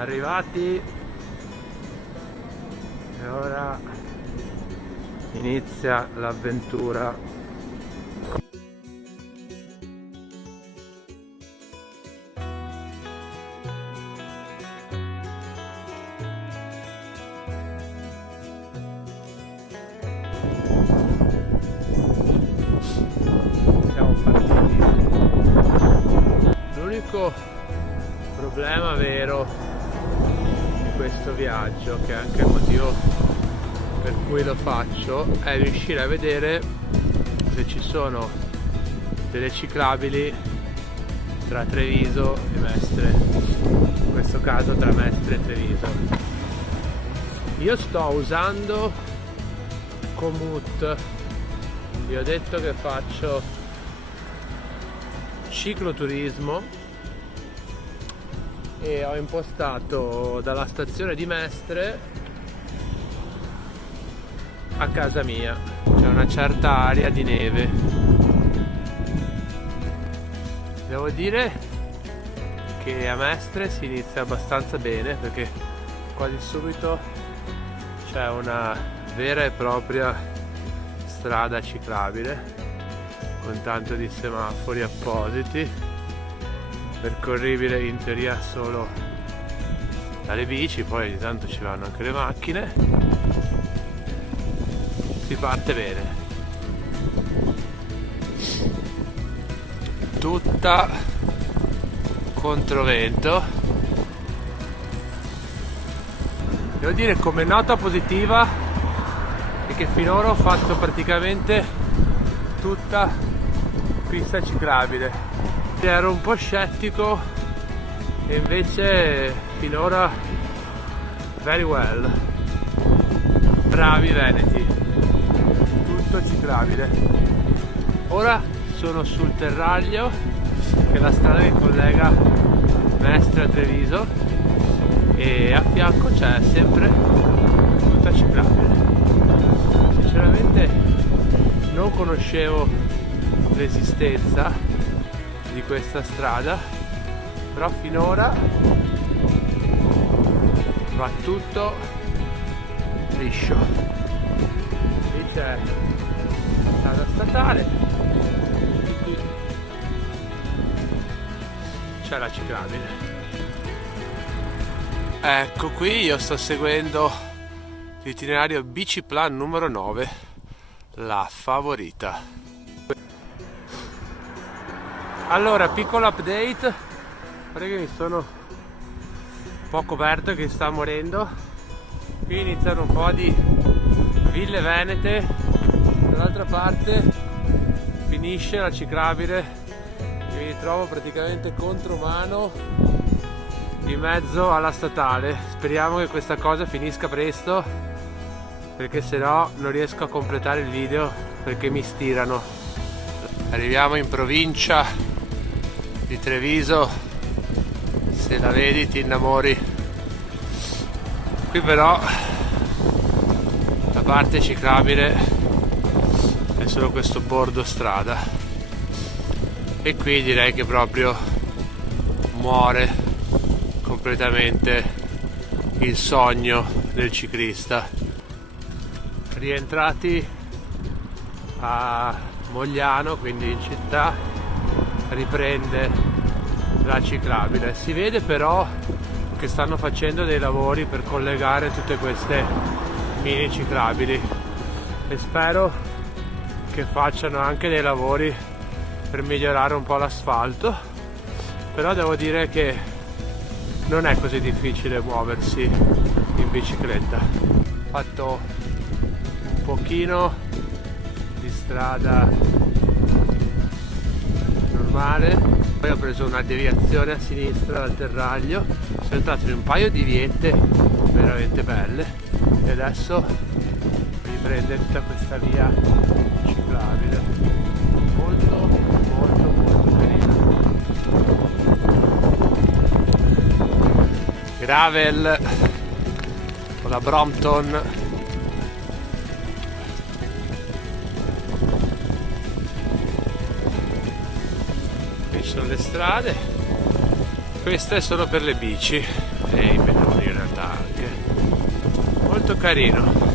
Arrivati e ora inizia l'avventura. Siamo partiti. L'unico problema vero di questo viaggio, che è anche il motivo per cui lo faccio, è riuscire a vedere se ci sono delle ciclabili tra Treviso e Mestre, in questo caso tra Mestre e Treviso. Io sto usando Komoot, vi ho detto che faccio cicloturismo e ho impostato dalla stazione di Mestre a casa mia. C'è una certa area di neve. Devo dire che a Mestre si inizia abbastanza bene, perché quasi subito c'è una vera e propria strada ciclabile con tanto di semafori appositi, percorribile in teoria solo dalle bici, poi ogni tanto ci vanno anche le macchine. Si parte bene, tutta controvento. Devo dire, come nota positiva, è che finora ho fatto praticamente tutta pista ciclabile. Ero un po' scettico e invece finora very well. Bravi veneti, tutto ciclabile. Ora sono sul Terraglio, che è la strada che collega Mestre a Treviso, e a fianco c'è sempre tutta ciclabile. Sinceramente non conoscevo l'esistenza di questa strada, però finora va tutto liscio. Lì c'è la strada statale, qui c'è la ciclabile. Ecco, qui io sto seguendo l'itinerario Biciplan numero 9, la favorita. Allora, piccolo update, perché mi sono un po' coperto, che sta morendo. Qui iniziano un po' di ville venete, dall'altra parte finisce la ciclabile. Mi ritrovo praticamente contromano in mezzo alla statale. Speriamo che questa cosa finisca presto, perché sennò non riesco a completare il video, perché mi stirano. Arriviamo in provincia di Treviso, se la vedi ti innamori. Qui però la parte ciclabile è solo questo bordo strada, e qui direi che proprio muore completamente il sogno del ciclista. Rientrati a Mogliano, quindi in città, riprende la ciclabile. Si vede però che stanno facendo dei lavori per collegare tutte queste mini ciclabili, e spero che facciano anche dei lavori per migliorare un po' l'asfalto. Però devo dire che non è così difficile muoversi in bicicletta. Ho fatto un pochino di strada normale, poi ho preso una deviazione a sinistra dal Terraglio, sono entrato in un paio di viette veramente belle, e adesso riprende tutta questa via ciclabile molto carina. Gravel con la Brompton. Qui sono le strade, Questa è solo per le bici e i pedoni in realtà anche. Molto carino.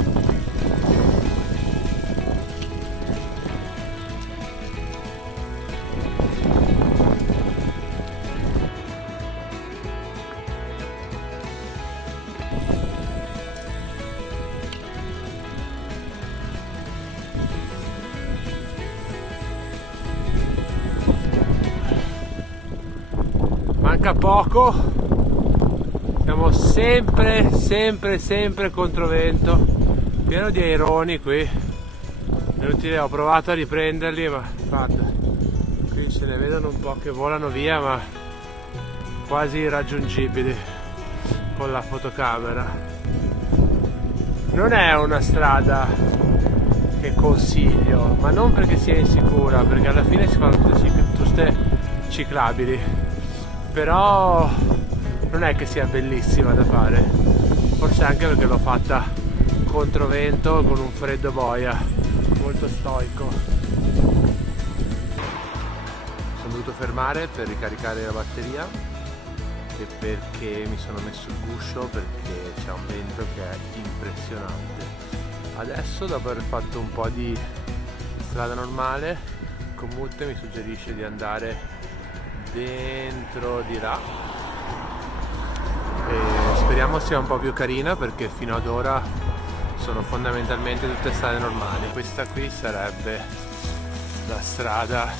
Manca poco, siamo sempre controvento, pieno di aironi qui. Inutile, ho provato a riprenderli, ma guarda, qui se ne vedono un po' che volano via, ma quasi irraggiungibili con la fotocamera. Non è una strada che consiglio, ma non perché sia insicura, perché alla fine si fanno tutte ciclabili. Però non è che sia bellissima da fare, forse anche perché l'ho fatta controvento con un freddo boia molto stoico. Sono dovuto fermare per ricaricare la batteria e perché mi sono messo il guscio, perché c'è un vento che è impressionante. Adesso, dopo aver fatto un po' di strada normale, Komoot mi suggerisce di andare dentro di là e speriamo sia un po' più carina, perché fino ad ora sono fondamentalmente tutte strade normali. Questa qui sarebbe la strada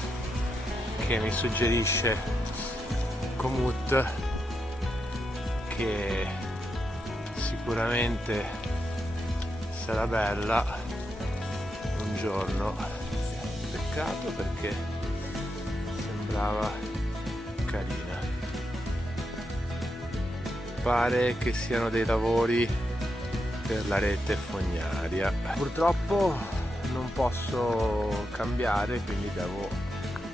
che mi suggerisce Komoot, che sicuramente sarà bella un giorno. Peccato perché sembrava carina. Pare che siano dei lavori per la rete fognaria. Purtroppo non posso cambiare, quindi devo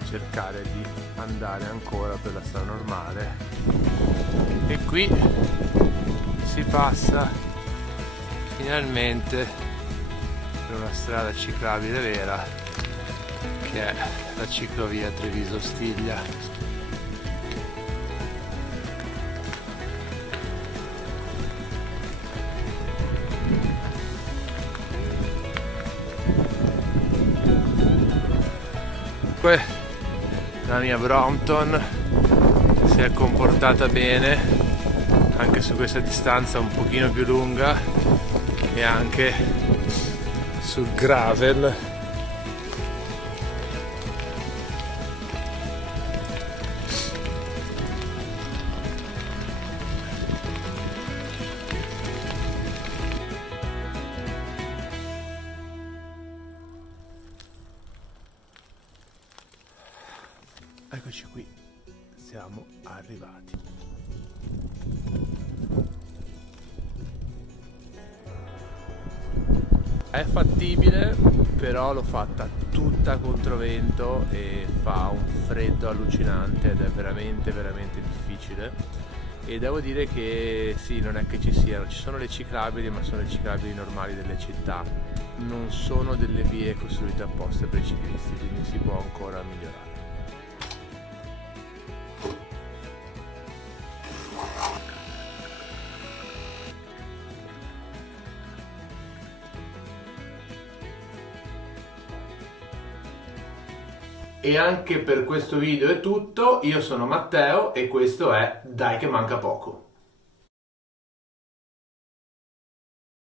cercare di andare ancora per la strada normale. E qui si passa finalmente per una strada ciclabile vera, che è la ciclovia Treviso-Stiglia. La mia Brompton si è comportata bene anche su questa distanza un pochino più lunga e anche sul gravel. Eccoci qui, siamo arrivati. È fattibile, però l'ho fatta tutta controvento e fa un freddo allucinante ed è veramente difficile. E devo dire che sì, non è che ci sono le ciclabili, ma sono le ciclabili normali delle città, non sono delle vie costruite apposta per i ciclisti, quindi si può ancora migliorare. E anche per questo video è tutto, io sono Matteo e questo è Dai che manca poco.